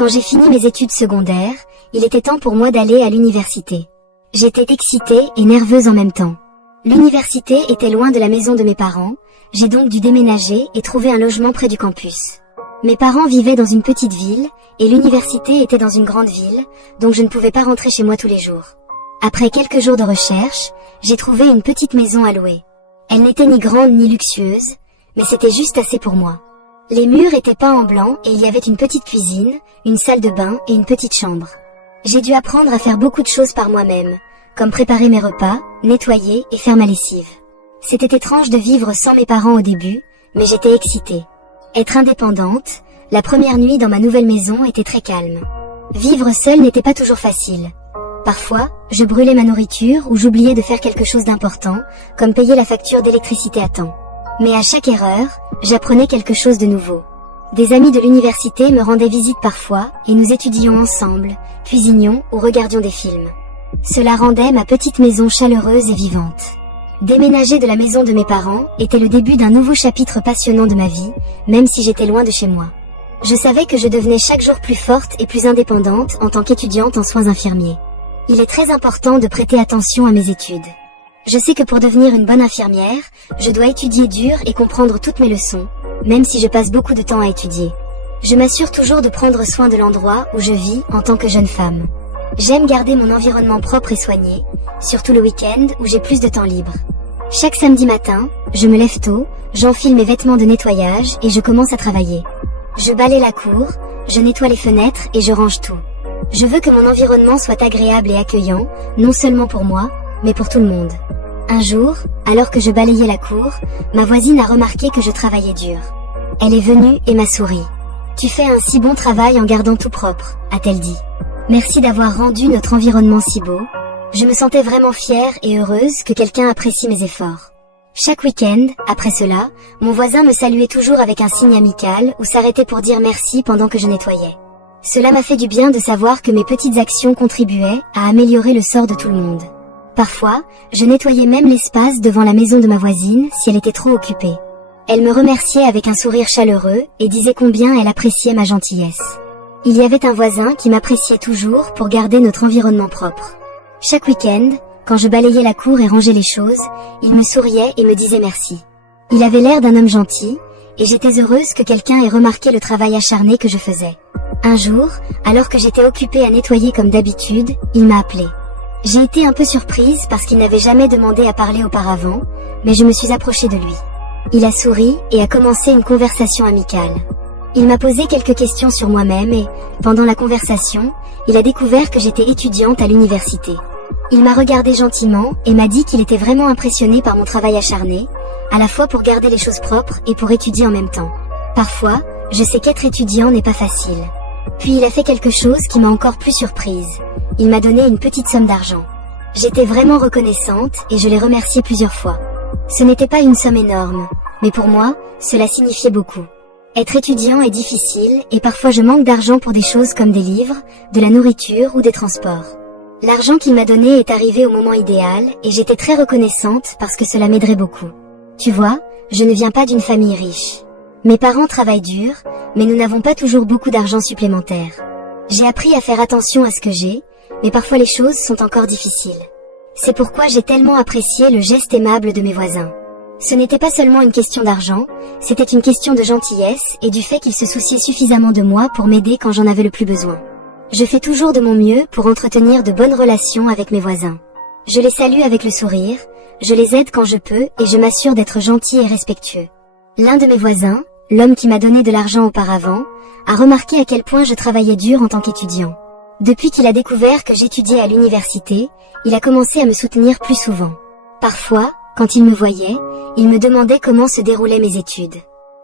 Quand j'ai fini mes études secondaires, il était temps pour moi d'aller à l'université. J'étais excitée et nerveuse en même temps. L'université était loin de la maison de mes parents, j'ai donc dû déménager et trouver un logement près du campus. Mes parents vivaient dans une petite ville, et l'université était dans une grande ville, donc je ne pouvais pas rentrer chez moi tous les jours. Après quelques jours de recherche, j'ai trouvé une petite maison à louer. Elle n'était ni grande ni luxueuse, mais c'était juste assez pour moi. Les murs étaient peints en blanc et il y avait une petite cuisine, une salle de bain et une petite chambre. J'ai dû apprendre à faire beaucoup de choses par moi-même, comme préparer mes repas, nettoyer et faire ma lessive. C'était étrange de vivre sans mes parents au début, mais j'étais excitée. Être indépendante, la première nuit dans ma nouvelle maison était très calme. Vivre seule n'était pas toujours facile. Parfois, je brûlais ma nourriture ou j'oubliais de faire quelque chose d'important, comme payer la facture d'électricité à temps. Mais à chaque erreur, j'apprenais quelque chose de nouveau. Des amis de l'université me rendaient visite parfois et nous étudions ensemble, cuisinions ou regardions des films. Cela rendait ma petite maison chaleureuse et vivante. Déménager de la maison de mes parents était le début d'un nouveau chapitre passionnant de ma vie, même si j'étais loin de chez moi. Je savais que je devenais chaque jour plus forte et plus indépendante en tant qu'étudiante en soins infirmiers. Il est très important de prêter attention à mes études. Je sais que pour devenir une bonne infirmière, je dois étudier dur et comprendre toutes mes leçons, même si je passe beaucoup de temps à étudier. Je m'assure toujours de prendre soin de l'endroit où je vis en tant que jeune femme. J'aime garder mon environnement propre et soigné, surtout le week-end où j'ai plus de temps libre. Chaque samedi matin, je me lève tôt, j'enfile mes vêtements de nettoyage et je commence à travailler. Je balaie la cour, je nettoie les fenêtres et je range tout. Je veux que mon environnement soit agréable et accueillant, non seulement pour moi, mais pour tout le monde. Un jour, alors que je balayais la cour, ma voisine a remarqué que je travaillais dur. Elle est venue et m'a souri. « Tu fais un si bon travail en gardant tout propre », a-t-elle dit. « Merci d'avoir rendu notre environnement si beau. » Je me sentais vraiment fière et heureuse que quelqu'un apprécie mes efforts. Chaque week-end, après cela, mon voisin me saluait toujours avec un signe amical ou s'arrêtait pour dire merci pendant que je nettoyais. Cela m'a fait du bien de savoir que mes petites actions contribuaient à améliorer le sort de tout le monde. Parfois, je nettoyais même l'espace devant la maison de ma voisine si elle était trop occupée. Elle me remerciait avec un sourire chaleureux et disait combien elle appréciait ma gentillesse. Il y avait un voisin qui m'appréciait toujours pour garder notre environnement propre. Chaque week-end, quand je balayais la cour et rangeais les choses, il me souriait et me disait merci. Il avait l'air d'un homme gentil, et j'étais heureuse que quelqu'un ait remarqué le travail acharné que je faisais. Un jour, alors que j'étais occupée à nettoyer comme d'habitude, il m'a appelée. J'ai été un peu surprise parce qu'il n'avait jamais demandé à parler auparavant, mais je me suis approchée de lui. Il a souri et a commencé une conversation amicale. Il m'a posé quelques questions sur moi-même et, pendant la conversation, il a découvert que j'étais étudiante à l'université. Il m'a regardé gentiment et m'a dit qu'il était vraiment impressionné par mon travail acharné, à la fois pour garder les choses propres et pour étudier en même temps. Parfois, je sais qu'être étudiant n'est pas facile. Puis il a fait quelque chose qui m'a encore plus surprise. Il m'a donné une petite somme d'argent. J'étais vraiment reconnaissante et je l'ai remercié plusieurs fois. Ce n'était pas une somme énorme, mais pour moi, cela signifiait beaucoup. Être étudiant est difficile et parfois je manque d'argent pour des choses comme des livres, de la nourriture ou des transports. L'argent qu'il m'a donné est arrivé au moment idéal et j'étais très reconnaissante parce que cela m'aiderait beaucoup. Tu vois, je ne viens pas d'une famille riche. Mes parents travaillent dur, mais nous n'avons pas toujours beaucoup d'argent supplémentaire. J'ai appris à faire attention à ce que j'ai, mais parfois les choses sont encore difficiles. C'est pourquoi j'ai tellement apprécié le geste aimable de mes voisins. Ce n'était pas seulement une question d'argent, c'était une question de gentillesse et du fait qu'ils se souciaient suffisamment de moi pour m'aider quand j'en avais le plus besoin. Je fais toujours de mon mieux pour entretenir de bonnes relations avec mes voisins. Je les salue avec le sourire, je les aide quand je peux et je m'assure d'être gentil et respectueux. L'un de mes voisins, l'homme qui m'a donné de l'argent auparavant, a remarqué à quel point je travaillais dur en tant qu'étudiant. Depuis qu'il a découvert que j'étudiais à l'université, il a commencé à me soutenir plus souvent. Parfois, quand il me voyait, il me demandait comment se déroulaient mes études.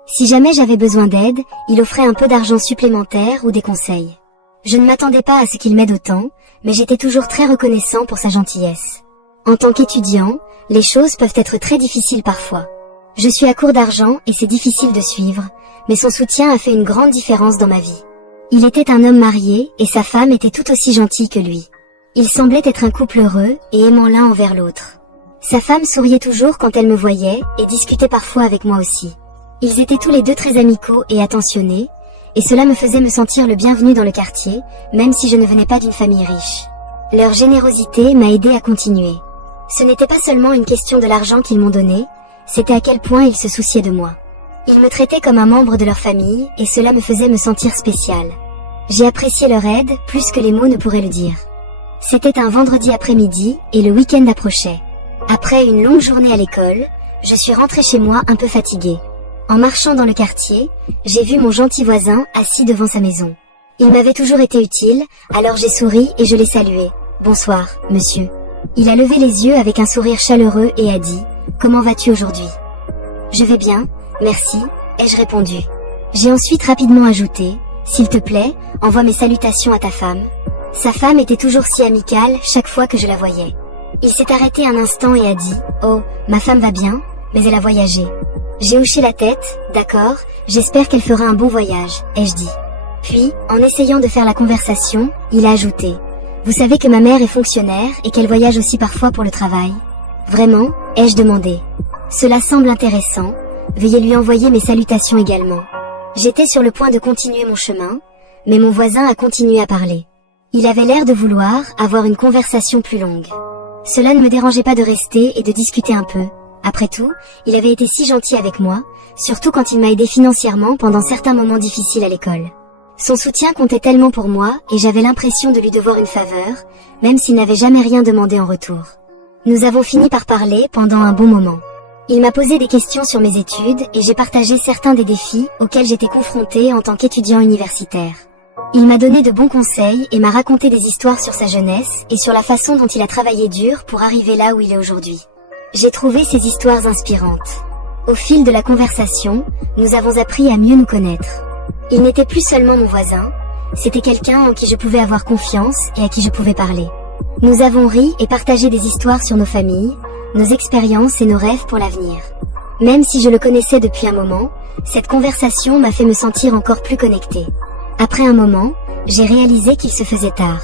Si jamais j'avais besoin d'aide, il offrait un peu d'argent supplémentaire ou des conseils. Je ne m'attendais pas à ce qu'il m'aide autant, mais j'étais toujours très reconnaissant pour sa gentillesse. En tant qu'étudiant, les choses peuvent être très difficiles parfois. Je suis à court d'argent et c'est difficile de suivre, mais son soutien a fait une grande différence dans ma vie. Il était un homme marié et sa femme était tout aussi gentille que lui. Ils semblaient être un couple heureux et aimant l'un envers l'autre. Sa femme souriait toujours quand elle me voyait et discutait parfois avec moi aussi. Ils étaient tous les deux très amicaux et attentionnés, et cela me faisait me sentir le bienvenu dans le quartier, même si je ne venais pas d'une famille riche. Leur générosité m'a aidé à continuer. Ce n'était pas seulement une question de l'argent qu'ils m'ont donné, c'était à quel point ils se souciaient de moi. Ils me traitaient comme un membre de leur famille, et cela me faisait me sentir spécial. J'ai apprécié leur aide, plus que les mots ne pourraient le dire. C'était un vendredi après-midi, et le week-end approchait. Après une longue journée à l'école, je suis rentrée chez moi un peu fatiguée. En marchant dans le quartier, j'ai vu mon gentil voisin assis devant sa maison. Il m'avait toujours été utile, alors j'ai souri et je l'ai salué. « Bonsoir, monsieur. » Il a levé les yeux avec un sourire chaleureux et a dit « Comment vas-tu aujourd'hui ?»« Je vais bien, merci, » ai-je répondu. J'ai ensuite rapidement ajouté « S'il te plaît, envoie mes salutations à ta femme. » Sa femme était toujours si amicale chaque fois que je la voyais. Il s'est arrêté un instant et a dit « Oh, ma femme va bien, mais elle a voyagé. » J'ai hoché la tête, d'accord, j'espère qu'elle fera un bon voyage, ai-je dit. Puis, en essayant de faire la conversation, il a ajouté « Vous savez que ma mère est fonctionnaire et qu'elle voyage aussi parfois pour le travail. » Vraiment, ai-je demandé. Cela semble intéressant, veuillez lui envoyer mes salutations également. J'étais sur le point de continuer mon chemin, mais mon voisin a continué à parler. Il avait l'air de vouloir avoir une conversation plus longue. Cela ne me dérangeait pas de rester et de discuter un peu. Après tout, il avait été si gentil avec moi, surtout quand il m'a aidé financièrement pendant certains moments difficiles à l'école. Son soutien comptait tellement pour moi et j'avais l'impression de lui devoir une faveur, même s'il n'avait jamais rien demandé en retour. Nous avons fini par parler pendant un bon moment. Il m'a posé des questions sur mes études et j'ai partagé certains des défis auxquels j'étais confrontée en tant qu'étudiant universitaire. Il m'a donné de bons conseils et m'a raconté des histoires sur sa jeunesse et sur la façon dont il a travaillé dur pour arriver là où il est aujourd'hui. J'ai trouvé ces histoires inspirantes. Au fil de la conversation, nous avons appris à mieux nous connaître. Il n'était plus seulement mon voisin, c'était quelqu'un en qui je pouvais avoir confiance et à qui je pouvais parler. Nous avons ri et partagé des histoires sur nos familles, nos expériences et nos rêves pour l'avenir. Même si je le connaissais depuis un moment, cette conversation m'a fait me sentir encore plus connectée. Après un moment, j'ai réalisé qu'il se faisait tard.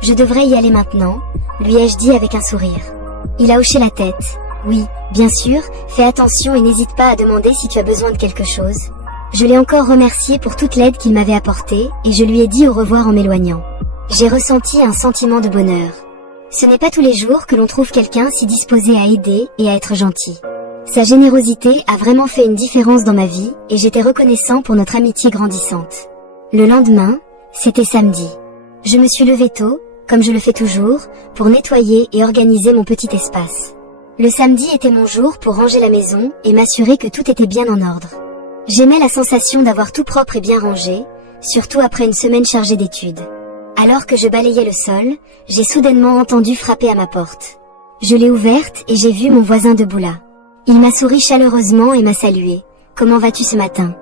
Je devrais y aller maintenant, lui ai-je dit avec un sourire. Il a hoché la tête. Oui, bien sûr, fais attention et n'hésite pas à demander si tu as besoin de quelque chose. Je l'ai encore remercié pour toute l'aide qu'il m'avait apportée et je lui ai dit au revoir en m'éloignant. J'ai ressenti un sentiment de bonheur. Ce n'est pas tous les jours que l'on trouve quelqu'un si disposé à aider et à être gentil. Sa générosité a vraiment fait une différence dans ma vie et j'étais reconnaissant pour notre amitié grandissante. Le lendemain, c'était samedi. Je me suis levée tôt, comme je le fais toujours, pour nettoyer et organiser mon petit espace. Le samedi était mon jour pour ranger la maison et m'assurer que tout était bien en ordre. J'aimais la sensation d'avoir tout propre et bien rangé, surtout après une semaine chargée d'études. Alors que je balayais le sol, j'ai soudainement entendu frapper à ma porte. Je l'ai ouverte et j'ai vu mon voisin debout là. Il m'a souri chaleureusement et m'a salué. « Comment vas-tu ce matin ?»«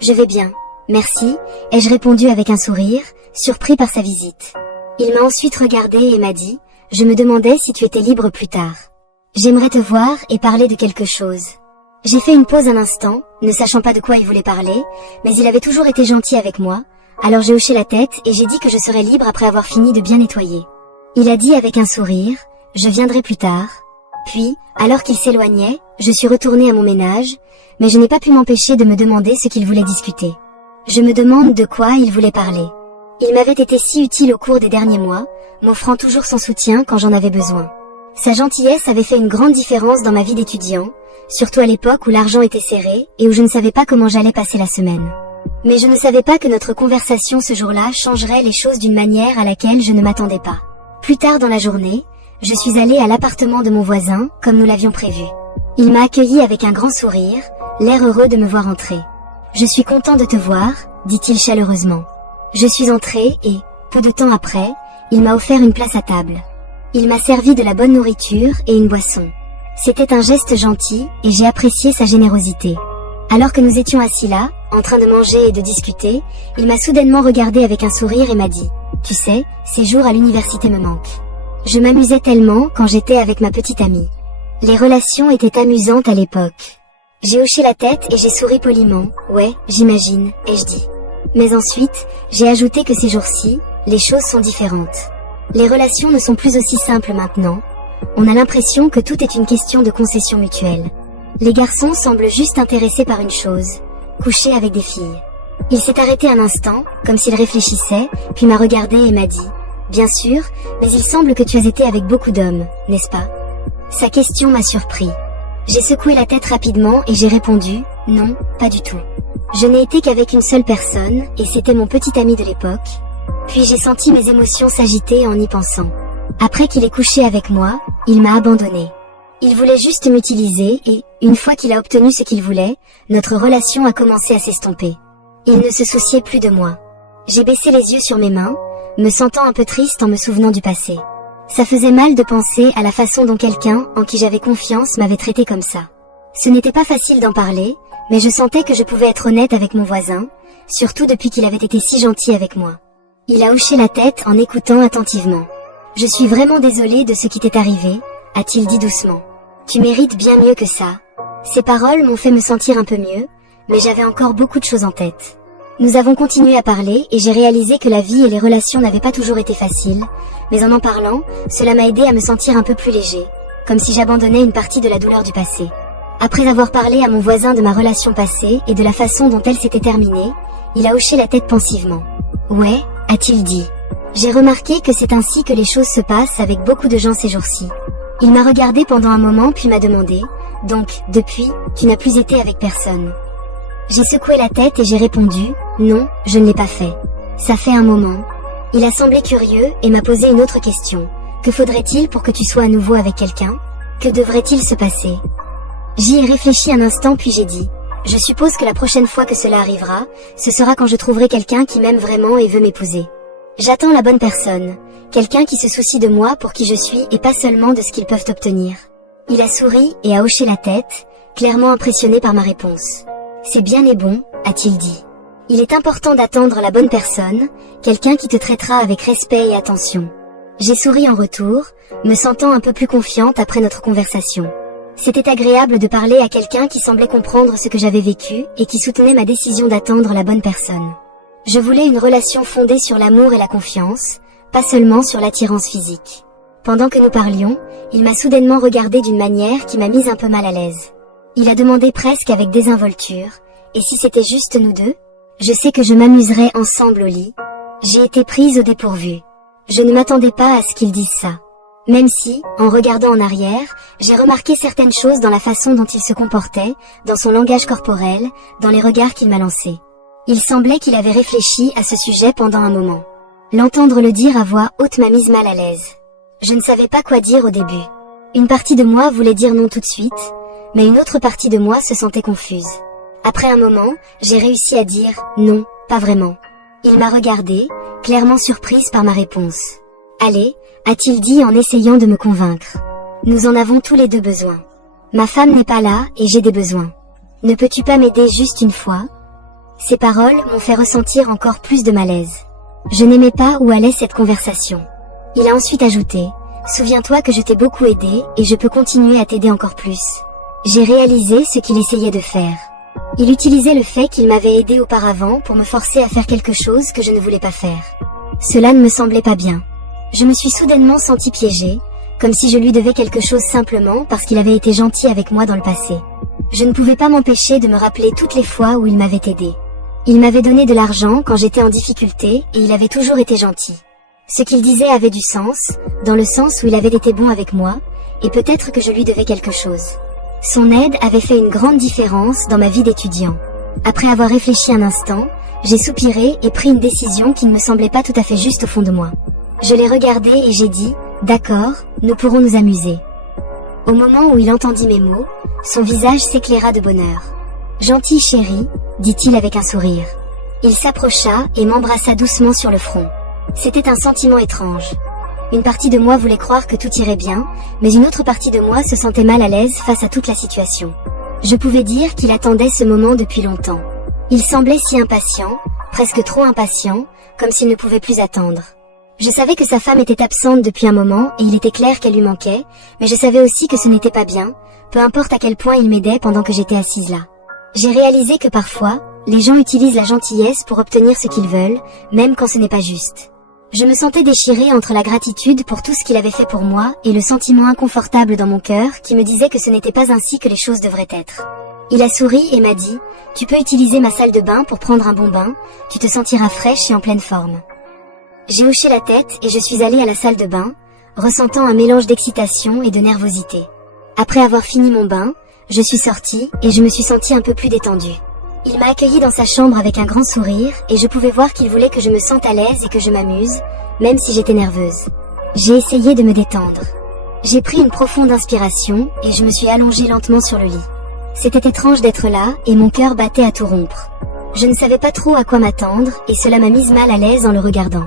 Je vais bien, merci », ai-je répondu avec un sourire, surpris par sa visite. Il m'a ensuite regardé et m'a dit « Je me demandais si tu étais libre plus tard. J'aimerais te voir et parler de quelque chose. » J'ai fait une pause un instant, ne sachant pas de quoi il voulait parler, mais il avait toujours été gentil avec moi, alors j'ai hoché la tête et j'ai dit que je serais libre après avoir fini de bien nettoyer. Il a dit avec un sourire « Je viendrai plus tard ». Puis, alors qu'il s'éloignait, je suis retournée à mon ménage, mais je n'ai pas pu m'empêcher de me demander ce qu'il voulait discuter. Je me demande de quoi il voulait parler. Il m'avait été si utile au cours des derniers mois, m'offrant toujours son soutien quand j'en avais besoin. Sa gentillesse avait fait une grande différence dans ma vie d'étudiant, surtout à l'époque où l'argent était serré et où je ne savais pas comment j'allais passer la semaine. Mais je ne savais pas que notre conversation ce jour-là changerait les choses d'une manière à laquelle je ne m'attendais pas. Plus tard dans la journée, je suis allée à l'appartement de mon voisin, comme nous l'avions prévu. Il m'a accueilli avec un grand sourire, l'air heureux de me voir entrer. « Je suis content de te voir », dit-il chaleureusement. Je suis entrée et, peu de temps après, il m'a offert une place à table. Il m'a servi de la bonne nourriture et une boisson. C'était un geste gentil et j'ai apprécié sa générosité. Alors que nous étions assis là, en train de manger et de discuter, il m'a soudainement regardé avec un sourire et m'a dit « Tu sais, ces jours à l'université me manquent. Je m'amusais tellement quand j'étais avec ma petite amie. Les relations étaient amusantes à l'époque. » J'ai hoché la tête et j'ai souri poliment. « Ouais, j'imagine, ai-je dit. » Mais ensuite, j'ai ajouté que ces jours-ci, les choses sont différentes. Les relations ne sont plus aussi simples maintenant. On a l'impression que tout est une question de concession mutuelle. Les garçons semblent juste intéressés par une chose, coucher avec des filles. Il s'est arrêté un instant, comme s'il réfléchissait, puis m'a regardé et m'a dit « Bien sûr, mais il semble que tu as été avec beaucoup d'hommes, n'est-ce pas ?» Sa question m'a surpris. J'ai secoué la tête rapidement et j'ai répondu « Non, pas du tout. Je n'ai été qu'avec une seule personne, et c'était mon petit ami de l'époque. » Puis j'ai senti mes émotions s'agiter en y pensant. Après qu'il ait couché avec moi, il m'a abandonné. Il voulait juste m'utiliser et, une fois qu'il a obtenu ce qu'il voulait, notre relation a commencé à s'estomper. Il ne se souciait plus de moi. J'ai baissé les yeux sur mes mains, me sentant un peu triste en me souvenant du passé. Ça faisait mal de penser à la façon dont quelqu'un, en qui j'avais confiance, m'avait traité comme ça. Ce n'était pas facile d'en parler, mais je sentais que je pouvais être honnête avec mon voisin, surtout depuis qu'il avait été si gentil avec moi. Il a hoché la tête en écoutant attentivement. « Je suis vraiment désolée de ce qui t'est arrivé », a-t-il dit doucement. « Tu mérites bien mieux que ça. » Ces paroles m'ont fait me sentir un peu mieux, mais j'avais encore beaucoup de choses en tête. Nous avons continué à parler et j'ai réalisé que la vie et les relations n'avaient pas toujours été faciles, mais en parlant, cela m'a aidé à me sentir un peu plus léger, comme si j'abandonnais une partie de la douleur du passé. Après avoir parlé à mon voisin de ma relation passée et de la façon dont elle s'était terminée, il a hoché la tête pensivement. « Ouais », a-t-il dit. J'ai remarqué que c'est ainsi que les choses se passent avec beaucoup de gens ces jours-ci. Il m'a regardé pendant un moment puis m'a demandé « Donc, depuis, tu n'as plus été avec personne ?» J'ai secoué la tête et j'ai répondu « Non, je ne l'ai pas fait. Ça fait un moment. » Il a semblé curieux et m'a posé une autre question. « Que faudrait-il pour que tu sois à nouveau avec quelqu'un? Que devrait-il se passer ?» J'y ai réfléchi un instant puis j'ai dit « Je suppose que la prochaine fois que cela arrivera, ce sera quand je trouverai quelqu'un qui m'aime vraiment et veut m'épouser. J'attends la bonne personne, quelqu'un qui se soucie de moi pour qui je suis et pas seulement de ce qu'ils peuvent obtenir. » Il a souri et a hoché la tête, clairement impressionné par ma réponse. « C'est bien et bon, » a-t-il dit. « Il est important d'attendre la bonne personne, quelqu'un qui te traitera avec respect et attention. » J'ai souri en retour, me sentant un peu plus confiante après notre conversation. C'était agréable de parler à quelqu'un qui semblait comprendre ce que j'avais vécu et qui soutenait ma décision d'attendre la bonne personne. Je voulais une relation fondée sur l'amour et la confiance, pas seulement sur l'attirance physique. Pendant que nous parlions, il m'a soudainement regardé d'une manière qui m'a mise un peu mal à l'aise. Il a demandé presque avec désinvolture, « Et si c'était juste nous deux? Je sais que je m'amuserais ensemble au lit. » J'ai été prise au dépourvu. Je ne m'attendais pas à ce qu'il dise ça. Même si, en regardant en arrière, j'ai remarqué certaines choses dans la façon dont il se comportait, dans son langage corporel, dans les regards qu'il m'a lancés. Il semblait qu'il avait réfléchi à ce sujet pendant un moment. L'entendre le dire à voix haute m'a mise mal à l'aise. Je ne savais pas quoi dire au début. Une partie de moi voulait dire non tout de suite, mais une autre partie de moi se sentait confuse. Après un moment, j'ai réussi à dire « Non, pas vraiment ». Il m'a regardée, clairement surprise par ma réponse. « Allez », a-t-il dit en essayant de me convaincre. « Nous en avons tous les deux besoin. Ma femme n'est pas là et j'ai des besoins. Ne peux-tu pas m'aider juste une fois ?» Ces paroles m'ont fait ressentir encore plus de malaise. Je n'aimais pas où allait cette conversation. Il a ensuite ajouté « Souviens-toi que je t'ai beaucoup aidé et je peux continuer à t'aider encore plus. » J'ai réalisé ce qu'il essayait de faire. Il utilisait le fait qu'il m'avait aidé auparavant pour me forcer à faire quelque chose que je ne voulais pas faire. Cela ne me semblait pas bien. Je me suis soudainement sentie piégée, comme si je lui devais quelque chose simplement parce qu'il avait été gentil avec moi dans le passé. Je ne pouvais pas m'empêcher de me rappeler toutes les fois où il m'avait aidé. Il m'avait donné de l'argent quand j'étais en difficulté et il avait toujours été gentil. Ce qu'il disait avait du sens, dans le sens où il avait été bon avec moi, et peut-être que je lui devais quelque chose. Son aide avait fait une grande différence dans ma vie d'étudiant. Après avoir réfléchi un instant, j'ai soupiré et pris une décision qui ne me semblait pas tout à fait juste au fond de moi. Je l'ai regardé et j'ai dit « D'accord, nous pourrons nous amuser ». Au moment où il entendit mes mots, son visage s'éclaira de bonheur. « Gentille chérie », dit-il avec un sourire. Il s'approcha et m'embrassa doucement sur le front. C'était un sentiment étrange. Une partie de moi voulait croire que tout irait bien, mais une autre partie de moi se sentait mal à l'aise face à toute la situation. Je pouvais dire qu'il attendait ce moment depuis longtemps. Il semblait si impatient, presque trop impatient, comme s'il ne pouvait plus attendre. Je savais que sa femme était absente depuis un moment et il était clair qu'elle lui manquait, mais je savais aussi que ce n'était pas bien, peu importe à quel point il m'aidait pendant que j'étais assise là. J'ai réalisé que parfois, les gens utilisent la gentillesse pour obtenir ce qu'ils veulent, même quand ce n'est pas juste. Je me sentais déchirée entre la gratitude pour tout ce qu'il avait fait pour moi et le sentiment inconfortable dans mon cœur qui me disait que ce n'était pas ainsi que les choses devraient être. Il a souri et m'a dit « Tu peux utiliser ma salle de bain pour prendre un bon bain, tu te sentiras fraîche et en pleine forme. » J'ai hoché la tête et je suis allée à la salle de bain, ressentant un mélange d'excitation et de nervosité. Après avoir fini mon bain, je suis sortie et je me suis sentie un peu plus détendue. Il m'a accueillie dans sa chambre avec un grand sourire et je pouvais voir qu'il voulait que je me sente à l'aise et que je m'amuse, même si j'étais nerveuse. J'ai essayé de me détendre. J'ai pris une profonde inspiration et je me suis allongée lentement sur le lit. C'était étrange d'être là et mon cœur battait à tout rompre. Je ne savais pas trop à quoi m'attendre et cela m'a mise mal à l'aise en le regardant.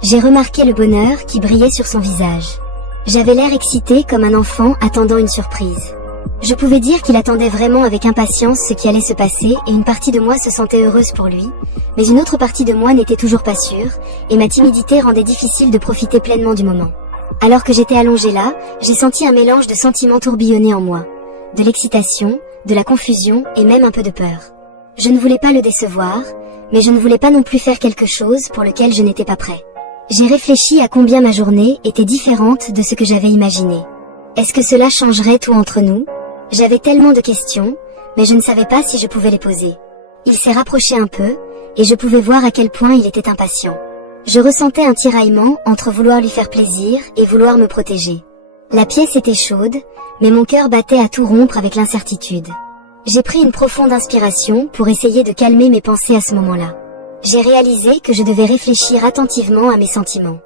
J'ai remarqué le bonheur qui brillait sur son visage. J'avais l'air excitée comme un enfant attendant une surprise. Je pouvais dire qu'il attendait vraiment avec impatience ce qui allait se passer et une partie de moi se sentait heureuse pour lui, mais une autre partie de moi n'était toujours pas sûre, et ma timidité rendait difficile de profiter pleinement du moment. Alors que j'étais allongée là, j'ai senti un mélange de sentiments tourbillonner en moi. De l'excitation, de la confusion et même un peu de peur. Je ne voulais pas le décevoir, mais je ne voulais pas non plus faire quelque chose pour lequel je n'étais pas prêt. J'ai réfléchi à combien ma journée était différente de ce que j'avais imaginé. Est-ce que cela changerait tout entre nous ? J'avais tellement de questions, mais je ne savais pas si je pouvais les poser. Il s'est rapproché un peu, et je pouvais voir à quel point il était impatient. Je ressentais un tiraillement entre vouloir lui faire plaisir et vouloir me protéger. La pièce était chaude, mais mon cœur battait à tout rompre avec l'incertitude. J'ai pris une profonde inspiration pour essayer de calmer mes pensées à ce moment-là. J'ai réalisé que je devais réfléchir attentivement à mes sentiments.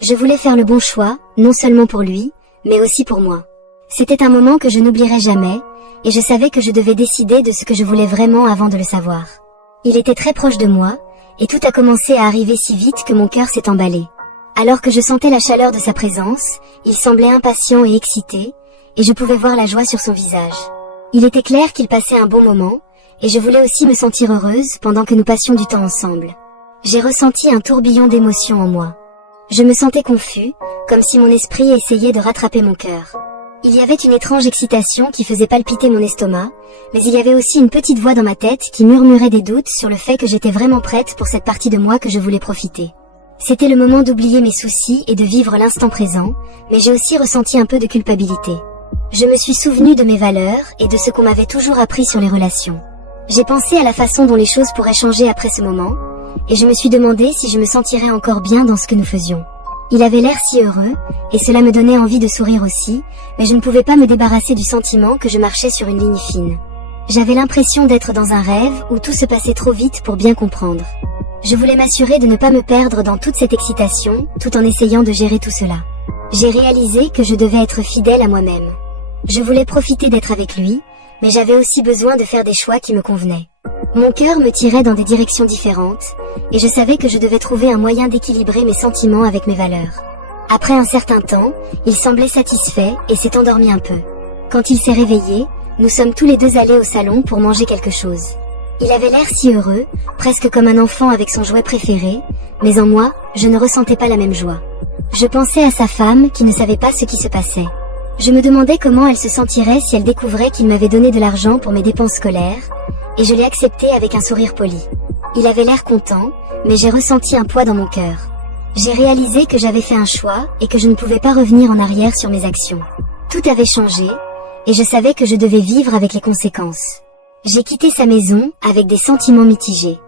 Je voulais faire le bon choix, non seulement pour lui, mais aussi pour moi. C'était un moment que je n'oublierai jamais, et je savais que je devais décider de ce que je voulais vraiment avant de le savoir. Il était très proche de moi, et tout a commencé à arriver si vite que mon cœur s'est emballé. Alors que je sentais la chaleur de sa présence, il semblait impatient et excité, et je pouvais voir la joie sur son visage. Il était clair qu'il passait un bon moment, et je voulais aussi me sentir heureuse pendant que nous passions du temps ensemble. J'ai ressenti un tourbillon d'émotions en moi. Je me sentais confus, comme si mon esprit essayait de rattraper mon cœur. Il y avait une étrange excitation qui faisait palpiter mon estomac, mais il y avait aussi une petite voix dans ma tête qui murmurait des doutes sur le fait que j'étais vraiment prête pour cette partie de moi que je voulais profiter. C'était le moment d'oublier mes soucis et de vivre l'instant présent, mais j'ai aussi ressenti un peu de culpabilité. Je me suis souvenue de mes valeurs et de ce qu'on m'avait toujours appris sur les relations. J'ai pensé à la façon dont les choses pourraient changer après ce moment, et je me suis demandé si je me sentirais encore bien dans ce que nous faisions. Il avait l'air si heureux, et cela me donnait envie de sourire aussi, mais je ne pouvais pas me débarrasser du sentiment que je marchais sur une ligne fine. J'avais l'impression d'être dans un rêve où tout se passait trop vite pour bien comprendre. Je voulais m'assurer de ne pas me perdre dans toute cette excitation, tout en essayant de gérer tout cela. J'ai réalisé que je devais être fidèle à moi-même. Je voulais profiter d'être avec lui, mais j'avais aussi besoin de faire des choix qui me convenaient. Mon cœur me tirait dans des directions différentes, et je savais que je devais trouver un moyen d'équilibrer mes sentiments avec mes valeurs. Après un certain temps, il semblait satisfait et s'est endormi un peu. Quand il s'est réveillé, nous sommes tous les deux allés au salon pour manger quelque chose. Il avait l'air si heureux, presque comme un enfant avec son jouet préféré, mais en moi, je ne ressentais pas la même joie. Je pensais à sa femme qui ne savait pas ce qui se passait. Je me demandais comment elle se sentirait si elle découvrait qu'il m'avait donné de l'argent pour mes dépenses scolaires, et je l'ai accepté avec un sourire poli. Il avait l'air content, mais j'ai ressenti un poids dans mon cœur. J'ai réalisé que j'avais fait un choix et que je ne pouvais pas revenir en arrière sur mes actions. Tout avait changé, et je savais que je devais vivre avec les conséquences. J'ai quitté sa maison avec des sentiments mitigés.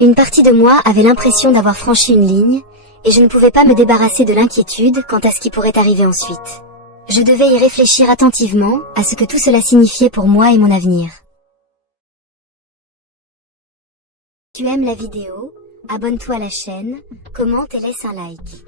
Une partie de moi avait l'impression d'avoir franchi une ligne, et je ne pouvais pas me débarrasser de l'inquiétude quant à ce qui pourrait arriver ensuite. Je devais y réfléchir attentivement à ce que tout cela signifiait pour moi et mon avenir. Tu aimes la vidéo ? Abonne-toi à la chaîne, commente et laisse un like.